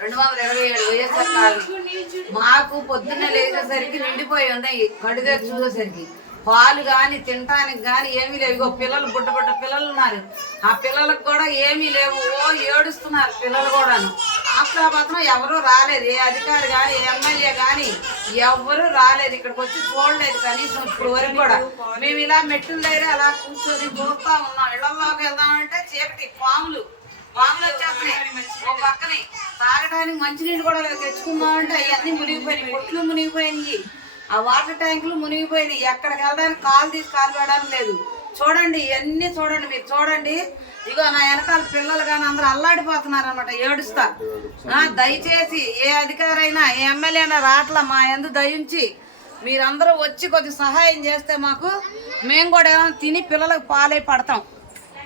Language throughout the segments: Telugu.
రెండు వందల ఇరవై ఏడు వైఎస్ఆర్ కాలనీ మాకు పొద్దున్నే లేచేసరికి నిండిపోయి ఉన్నాయి కడుగా చూసేసరికి. పాలు కానీ తినటానికి కానీ ఏమీ లేవు. ఇగో పిల్లలు బుడ్డ బుడ్డ పిల్లలు ఉన్నారు. ఆ పిల్లలకు కూడా ఏమీ లేవు. ఓ ఏడుస్తున్నారు పిల్లలు కూడాను. ఆశ్రాబాద్లో ఎవరూ రాలేదు. ఏ అధికారి కానీ ఏ ఎమ్మెల్యే కానీ ఎవరూ రాలేదు. ఇక్కడికి వచ్చి చూడలేదు కనీసం ఇప్పుడు వరకు కూడా. మేము ఇలా మెట్టుల దగ్గర అలా కూర్చొని చూస్తా ఉన్నాం. ఇళ్ళలోకి వెళ్దామంటే చీకటి పాములు. పాములు వచ్చేస్తున్నాయి. ఓ పక్కనే. తాగడానికి మంచినీళ్ళు కూడా తెచ్చుకుందామంటే అవన్నీ మునిగిపోయినాయి. బొట్లు మునిగిపోయినాయి. ఆ వాటర్ ట్యాంకులు మునిగిపోయినాయి. ఎక్కడికి వెళ్ళడానికి కాలు తీసి కాలు పెట్టడానికి లేదు. చూడండి ఇవన్నీ చూడండి మీరు. చూడండి. ఇగో నా వెనకాల పిల్లలు కానీ అందరూ అల్లాడిపోతున్నారు అనమాట ఏడుస్తా దయచేసి ఏ అధికారైనా ఏ ఎమ్మెల్యే అయినా రాట్ల మా ఎందు దయించి మీరందరూ వచ్చి కొద్ది సహాయం చేస్తే మాకు మేము కూడా ఏమైనా తిని పిల్లలకు పాలై పడతాం.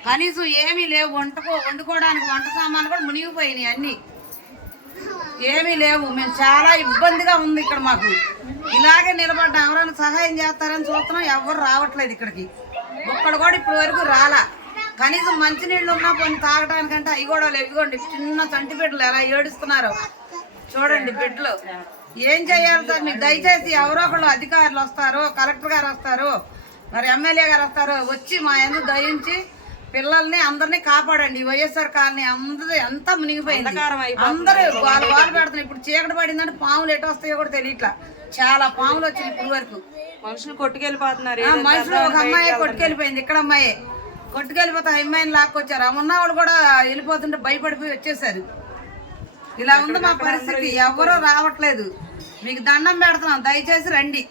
కనీసం ఏమీ లేవు. వంటకో వండుకోవడానికి వంట సామాన్లు కూడా మునిగిపోయినాయి అన్నీ. ఏమీ లేవు. మేము చాలా ఇబ్బందిగా ఉంది ఇక్కడ మాకు. ఇలాగే నిలబడ్డా ఎవరైనా సహాయం చేస్తారని చూస్తున్నాం. ఎవరు రావట్లేదు ఇక్కడికి. ఒక్కడు కూడా ఇప్పటి వరకు రాలా. కనీసం మంచినీళ్ళు ఉన్నా కొన్ని తాగడానికంటే అవి కూడా లేవు. ఇదిగోండి చిన్న చంటి బిడ్డలు ఎలా ఏడుస్తున్నారు. చూడండి బిడ్డలు. ఏం చేయాలి సార్? మీరు దయచేసి ఎవరో ఒకళ్ళు అధికారులు వస్తారు కలెక్టర్ గారు వస్తారు మరి ఎమ్మెల్యే గారు వస్తారు వచ్చి మా ఎందుకు దయించి పిల్లల్ని అందరినీ కాపాడండి. వైఎస్ఆర్ కాలనీ అందరూ ఎంత మునిగిపోయింది. అందరూ వాళ్ళు వాళ్ళు పెడుతున్నారు ఇప్పుడు చీకటి పడిందంటే పాములు ఎటు వస్తాయో కూడా తెలియట్లా. చాలా పాములు వచ్చినాయి ఇప్పుడు వరకు. మనుషులు కొట్టుకెళ్ళిపోతున్నారు. మనుషులు ఒక అమ్మాయి కొట్టుకెళ్ళిపోయింది. ఇక్కడ అమ్మాయి. కొట్టుకెళ్ళిపోతే ఆ అమ్మాయిని లాక్కొచ్చారు. ఆ ఉన్నవాళ్ళు కూడా వెళ్ళిపోతుంటే భయపడిపోయి వచ్చేసారు. ఇలా ఉంది మా పరిస్థితి. ఎవరూ రావట్లేదు. మీకు దండం పెడుతున్నాం. దయచేసి రండి.